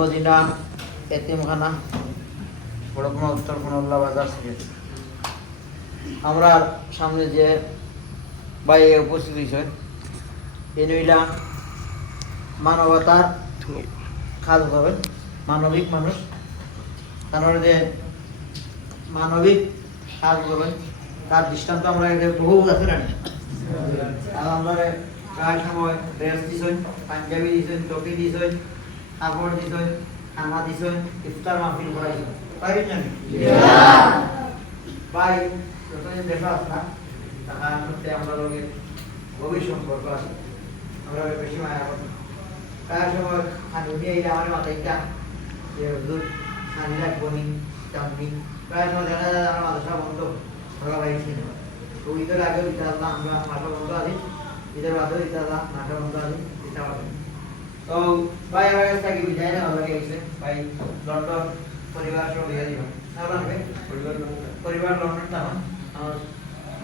Medina এতিমখানা বড়কুমা উত্তর কোনল্লা বাজার সিলেট। আমরা সামনে যে বাইরে উপস্থিত হয়েছে এই নইলা মানবতার কাজ হবে, মানবিক মানুষ তার যে মানবিক কাজ করবেন তার দৃষ্টান্ত আমরা বহু আছে না। আমরা প্রায় সময় ড্রেস দিছেন, পাঞ্জাবি দিছেন, টপি দিছেন, কাপড় দিছেন, খানা দিছেন, ইফতার মাহফিল করাইছেন, পারি জানি ভাই যতদিন দেখা আসলা তাহার মধ্যে আমরা লোকের গভীর সম্পর্ক আছে, আমরা বেশি মায়া করি। প্রায় সময় খানি নিয়ে আমার মাথায় যে হুজুর খানি রাখবো নি চামনি, প্রায় সময় দেখা যায় আমার মাদ্রাসা বন্ধ ওরা পাইছি না। তো ঈদের আগেও দিতে আসলাম, আমরা মাথা বন্ধ আছি, ঈদের বাদেও দিতে আসলাম, মাথা বন্ধ আছি, দিতে পারবেন। তো ভাই আমার কাছ থেকে বিদায় নেওয়া লাগে গেছে ভাই, লন্ডন পরিবার সব বিদায় দিবেন পরিবার লন্ডন তেমন আমার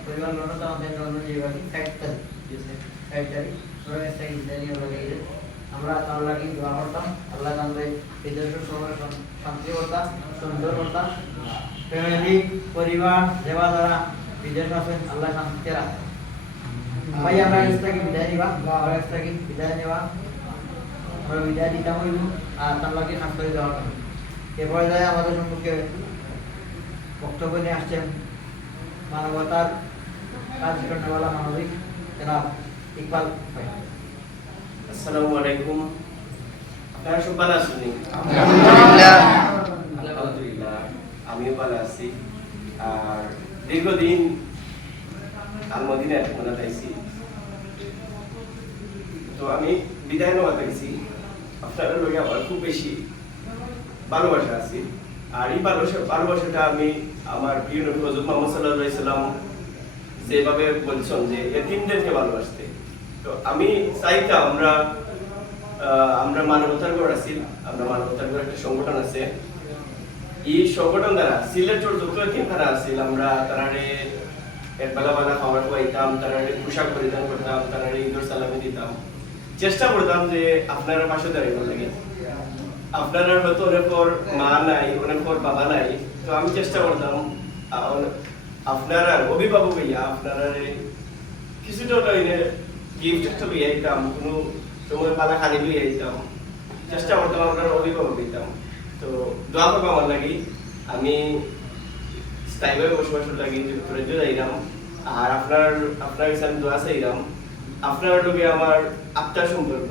পরিবার লন্ডন আমাদের লন্ডন যাইবার 1 তারিখ ওরা কাছ থেকে বিদায় নেওয়া লাগে গেছে। আমরা তার লাগি দোয়া করতাম আল্লাহ আমাদের এই দেশের সবার শান্তি করতাম, সুন্দর করতাম, ফ্যামিলি পরিবার যেবা যারা বিদেশ আছেন আল্লাহ শান্তিতে রাখেন। ভাই আমরা কাছ থেকে বিদায় নিবা, আমার কাছ থেকে বিদায় নেওয়া আমরা বিদায় দিতাম হইব আর তার লাগে খাস করে দেওয়া হবে। এ পর্যায়ে আমাদের সম্পর্কে বক্তব্য নিয়ে আসছেন মানবতার কাজ করেওয়ালা মানবিক জনাব ইকবাল ভাই। আসসালামু আলাইকুম। আপনারা সব ভালো আছেন? আলহামদুলিল্লাহ আমিও ভালো আছি। আর দীর্ঘদিন আলমদিনায় মনে পাইছি, তো আমি বিদায় নেওয়া পাইছি। আপনারা লোক আমার খুব বেশি ভালোবাসা আছে, আর এই ভালোবাসাটা আমি আমার প্রিয় নবী হযরত মুহাম্মদ সাল্লাল্লাহু আলাইহি সাল্লাম যেভাবে বলছেন যে এতিমদেরকে ভালোবাসতে, তো আমি চাইতাম আমরা মানবতার গড় আছি, আমরা মানবতার গড় একটা সংগঠন আছে। এই সংগঠন দ্বারা সিলেটের যত এতিমখানা আছে আমরা তারারে একবেলা বেলা খাবার খাওয়াইতাম, তারারে পোশাক পরিধান করতাম, তারারে ঈদের সালামি দিতাম, চেষ্টা করতাম যে আপনারা পাশে দাঁড়িয়ে লাগে। আপনারা হয়তো অনেক পর মা নাই, অনেক পর বাবা নাই, তো আমি চেষ্টা করতাম আপনারা অভিভাবক হইয়া আপনারা কিছুটা গিফট একটা লইয়া আইতাম, কোনো সময় পালা খানি লইয়া আইতাম, চেষ্টা করতাম আপনার অভিভাবক হইতাম। তো দোয়া করবো আমার লাগি, আমি স্থায়ীভাবে বসবাসের লাগি যুক্তরাজ্য যাইলাম, আর আপনার কাছে আমি দোয়া চাইলাম আপনার লগে আমার আত্মার সম্পর্ক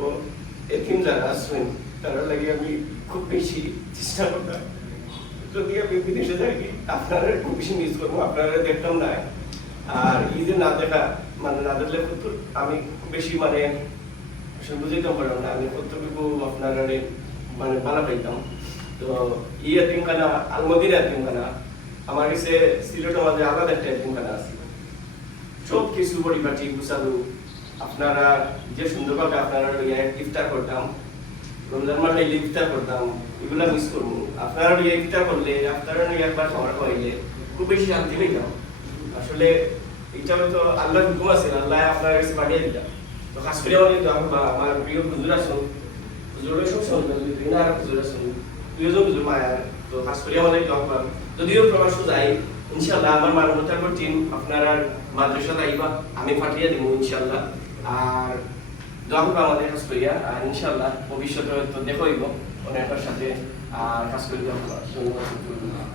এতিম যারা আছেন তারা লাগে আমি খুব বেশি চেষ্টা করতাম যদি আমি বিদেশে যাই আপনারা খুব বেশি মিস করবো, আপনারা দেখতাম না। আর এই যে না দেখা মানে না দেখলে আমি খুব বেশি মানে বুঝাইতে পারলাম না, আমি কতটুকু আপনারা মানে ভালো পাইতাম। তো এই এতিমখানা আলমদিনা এতিমখানা আমার কাছে সিলেটের মাঝে আলাদা একটা এতিমখানা আছে, সব কিছু পরিপাটি গুছালু। আপনারা যে সুন্দরভাবে আপনারা ইফতার করতাম, রমজান মাসে ইফতার করতাম, এগুলা মিস করবো। আপনারা ইফতার করলে আপনারা একবার খাবার খাওয়াইলে খুব বেশি শান্তি পেতাম। আসলে এটা হয়তো আল্লাহর হুকুম আছে, আল্লাহ আপনার কাছে পাঠিয়ে দিতাম। তো খাস করে আমার প্রিয় হুজুর আসুন, হুজুরের সব শুনবেন, আর হুজুর আসুন, দুইজন হুজুর মায়ার। তো খাস করে আমাদের যদিও প্রকাশ যায় ইনশাআল্লাহ আমার মানবতার টিম আপনারা মাদ্রাসা যাইবা, আমি পাঠিয়ে দিব ইনশাআল্লাহ। আর দোয়া করবো আমাদের কাজ করিয়া, আর ইনশাআল্লাহ ভবিষ্যতে হয়তো দেখা হইব অনেকের সাথে আর কাজ করি। ধন্যবাদ।